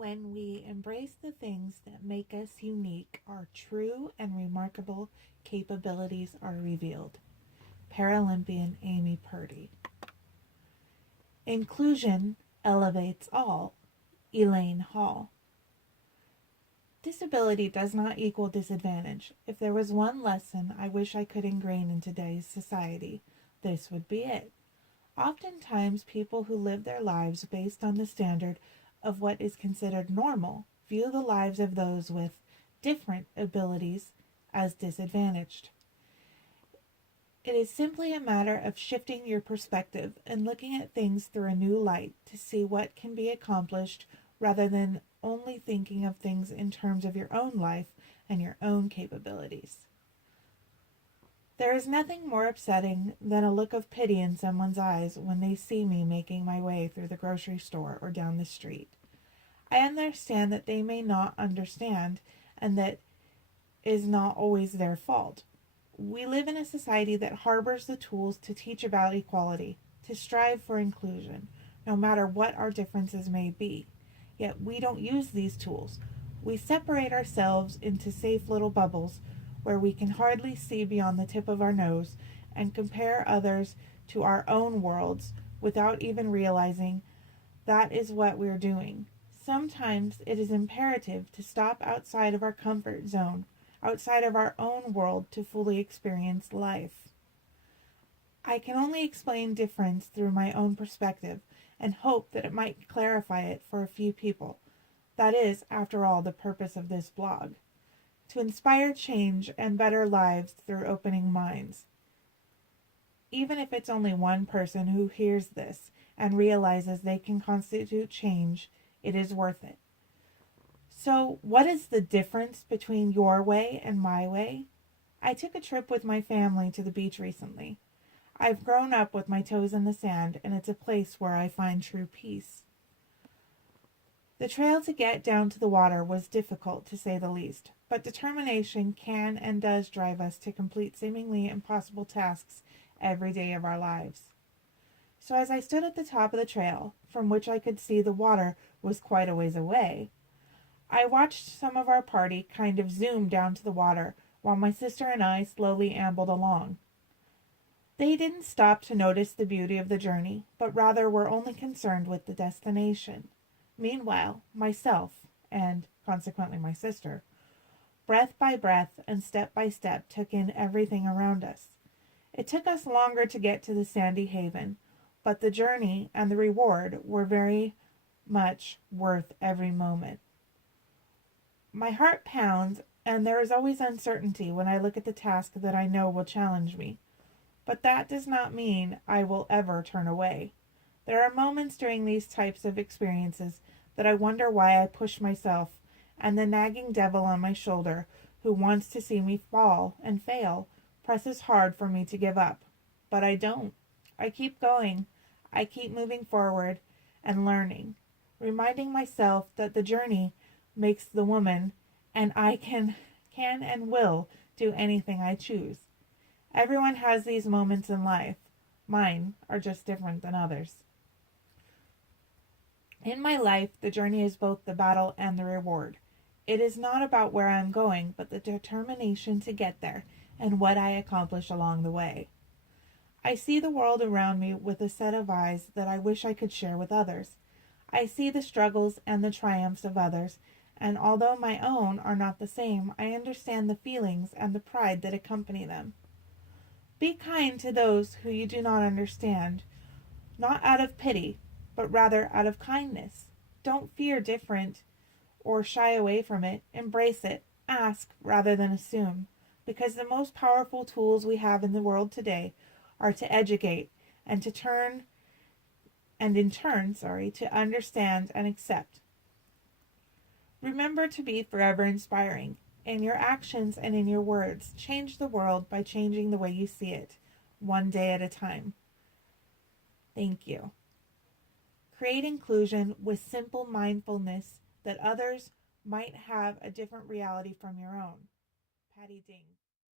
When we embrace the things that make us unique, our true and remarkable capabilities are revealed. Paralympian Amy Purdy. Inclusion elevates all. Elaine Hall. Disability does not equal disadvantage. If there was one lesson I wish I could ingrain in today's society, this would be it. Oftentimes, people who live their lives based on the standard of what is considered normal view the lives of those with different abilities as disadvantaged. It is simply a matter of shifting your perspective and looking at things through a new light to see what can be accomplished rather than only thinking of things in terms of your own life and your own capabilities. There is nothing more upsetting than a look of pity in someone's eyes when they see me making my way through the grocery store or down the street. I understand that they may not understand and that is not always their fault. We live in a society that harbors the tools to teach about equality, to strive for inclusion, no matter what our differences may be. Yet we don't use these tools. We separate ourselves into safe little bubbles where we can hardly see beyond the tip of our nose and compare others to our own worlds without even realizing that is what we're doing. Sometimes it is imperative to stop outside of our comfort zone, outside of our own world to fully experience life. I can only explain difference through my own perspective and hope that it might clarify it for a few people. That is, after all, the purpose of this blog. To inspire change and better lives through opening minds. Even if it's only one person who hears this and realizes they can constitute change, it is worth it. So, what is the difference between your way and my way? I took a trip with my family to the beach recently. I've grown up with my toes in the sand, and it's a place where I find true peace. The trail to get down to the water was difficult, to say the least, but determination can and does drive us to complete seemingly impossible tasks every day of our lives. So as I stood at the top of the trail, from which I could see the water was quite a ways away, I watched some of our party kind of zoom down to the water while my sister and I slowly ambled along. They didn't stop to notice the beauty of the journey, but rather were only concerned with the destination. Meanwhile, myself, and consequently my sister, breath by breath and step by step took in everything around us. It took us longer to get to the sandy haven, but the journey and the reward were very much worth every moment. My heart pounds, and there is always uncertainty when I look at the task that I know will challenge me. But that does not mean I will ever turn away. There are moments during these types of experiences that I wonder why I push myself, and the nagging devil on my shoulder, who wants to see me fall and fail, presses hard for me to give up. But I don't. I keep going. I keep moving forward and learning, reminding myself that the journey makes the woman, and I can and will do anything I choose. Everyone has these moments in life. Mine are just different than others. In my life, the journey is both the battle and the reward. It is not about where I am going, but the determination to get there and what I accomplish along the way. I see the world around me with a set of eyes that I wish I could share with others. I see the struggles and the triumphs of others, and although my own are not the same, I understand the feelings and the pride that accompany them. Be kind to those who you do not understand, not out of pity, but rather out of kindness. Don't fear different or shy away from it. Embrace it. Ask rather than assume, because the most powerful tools we have in the world today are to educate and in turn, to understand and accept. Remember to be forever inspiring. In your actions and in your words, change the world by changing the way you see it, one day at a time. Thank you. Create inclusion with simple mindfulness that others might have a different reality from your own. Patty Ding.